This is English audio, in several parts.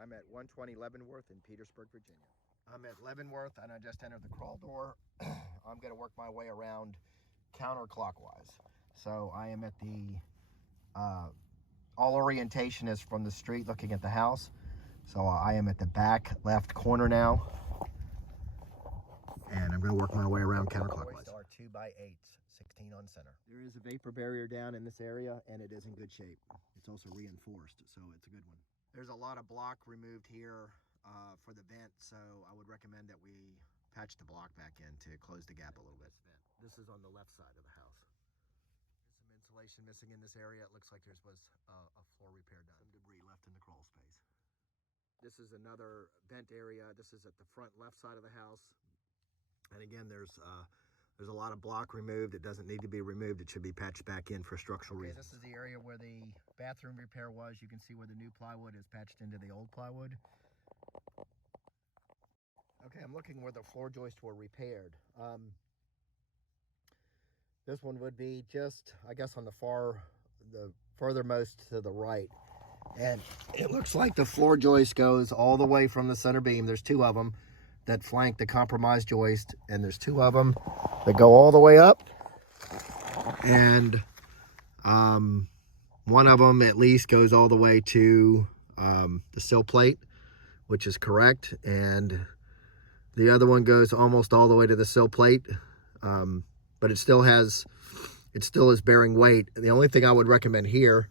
I'm at 120 Leavenworth in Petersburg, Virginia. I'm at Leavenworth and I just entered the crawl door. I'm going to work my way around counterclockwise. So I am at the, all orientation is from the street looking at the house. So I am at the back left corner now. And I'm going to work my way around counterclockwise. Are 2x8s, 16 on center. There is a vapor barrier down in this area and it is in good shape. It's also reinforced, so it's a good one. There's a lot of block removed here for the vent, so I would recommend that we patch the block back in to close the gap a little bit. This is on the left side of the house. There's some insulation missing in this area. It looks like there was a floor repair done. Some debris left in the crawl space. This is another vent area. This is at the front left side of the house. And again, there's a lot of block removed. It doesn't need to be removed. It should be patched back in for structural reasons. This is the area where the bathroom repair was. You can see where the new plywood is patched into the old plywood. Okay, I'm looking where the floor joists were repaired. This one would be just, I guess, on the furthermost to the right. And it looks like the floor joist goes all the way from the center beam. There's two of them that flank the compromised joist, and there's two of them that go all the way up, and one of them at least goes all the way to the sill plate, which is correct, and the other one goes almost all the way to the sill plate, but it still is bearing weight. The only thing I would recommend here,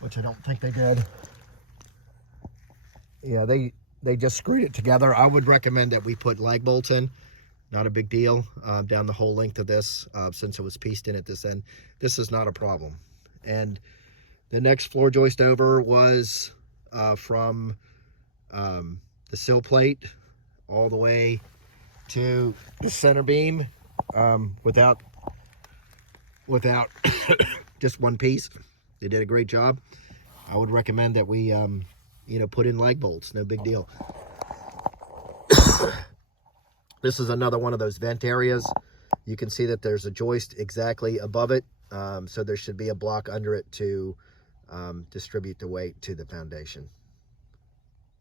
which I don't think they did, yeah, they just screwed it together. I would recommend that we put lag bolts in. Not a big deal, down the whole length of this, since it was pieced in at this end. This is not a problem. And the next floor joist over was from the sill plate all the way to the center beam without just one piece. They did a great job. I would recommend that we put in lag bolts. No big deal. This is another one of those vent areas. You can see that there's a joist exactly above it, so there should be a block under it to distribute the weight to the foundation.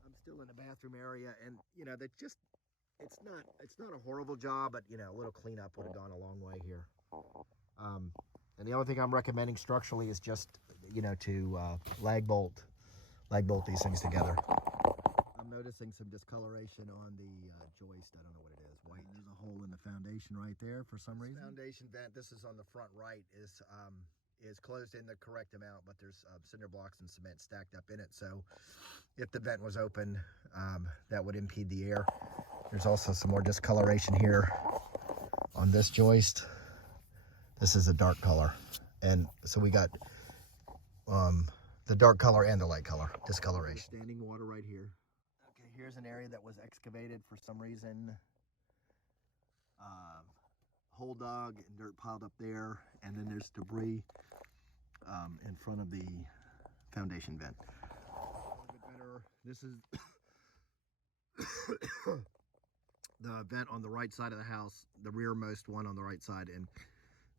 I'm still in the bathroom area, and it's not a horrible job, but a little cleanup would have gone a long way here. And the only thing I'm recommending structurally is just to lag bolt these things together. I'm noticing some discoloration on the joist. I don't know what it is. White. There's a hole in the foundation right there for some reason. Foundation vent. This is on the front right. Is closed in the correct amount, but there's cinder blocks and cement stacked up in it. So if the vent was open, that would impede the air. There's also some more discoloration here on this joist. This is a dark color, and so we got the dark color and the light color discoloration. Standing water right here. Okay, here's an area that was excavated for some reason. Hole dug and dirt piled up there, and then there's debris in front of the foundation vent. A little bit better. This is the vent on the right side of the house, the rearmost one on the right side, and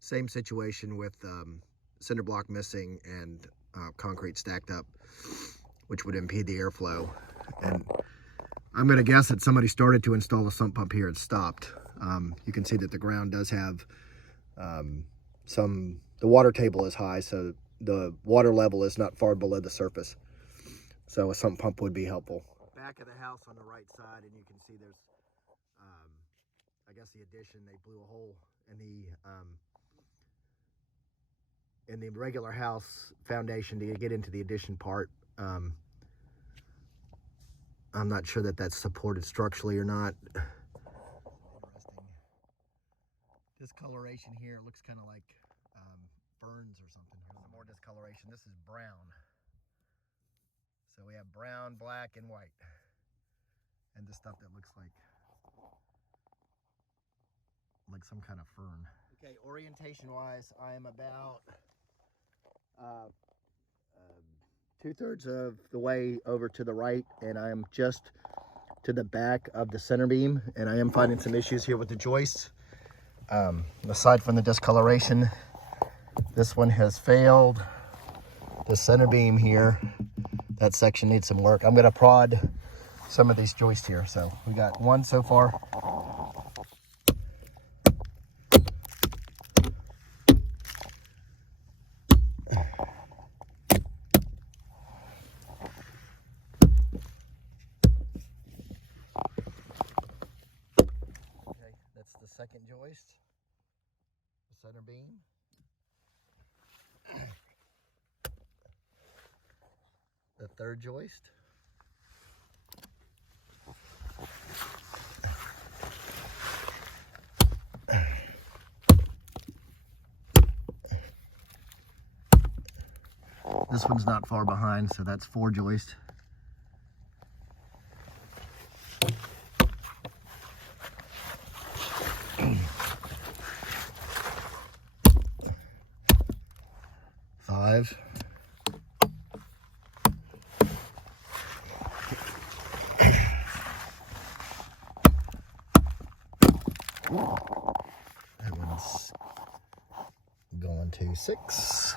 same situation with cinder block missing and concrete stacked up, which would impede the airflow. And I'm going to guess that somebody started to install a sump pump here and stopped. You can see that the ground does have the water table is high, so the water level is not far below the surface. So a sump pump would be helpful. Back of the house on the right side, and you can see there's, I guess the addition, they blew a hole in the regular house foundation to get into the addition part. I'm not sure that that's supported structurally or not. Interesting. Discoloration here looks kind of like burns or something. Here's some more discoloration. This is brown. So we have brown, black, and white. And this stuff that looks like some kind of fern. Okay, orientation wise, I am about 2/3 of the way over to the right, and I am just to the back of the center beam, and I am finding some issues here with the joists. Aside from the discoloration, this one has failed. The center beam here that section needs some work. I'm going to prod some of these joists here. So we got one so far. Okay, that's the second joist, the center beam. The third joist. This one's not far behind, so that's 4 joists. Five. That one's going to 6.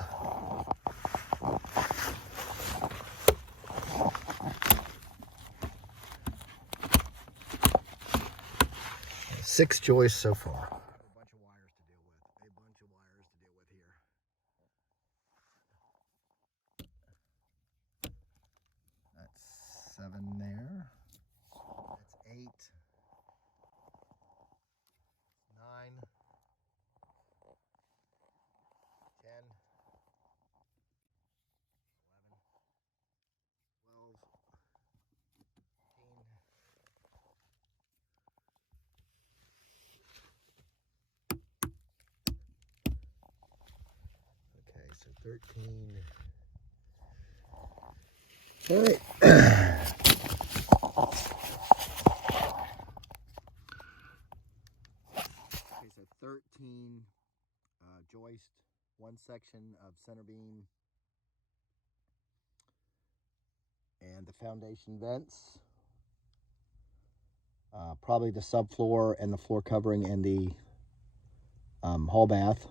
Six joists so far. A bunch of wires to deal with here. That's 7 there. That's 8. 9. 10. 11. 12. 13. Okay, so 13. All right. Okay, so 13 joist, one section of center beam, and the foundation vents. Probably the subfloor and the floor covering and the hall bath.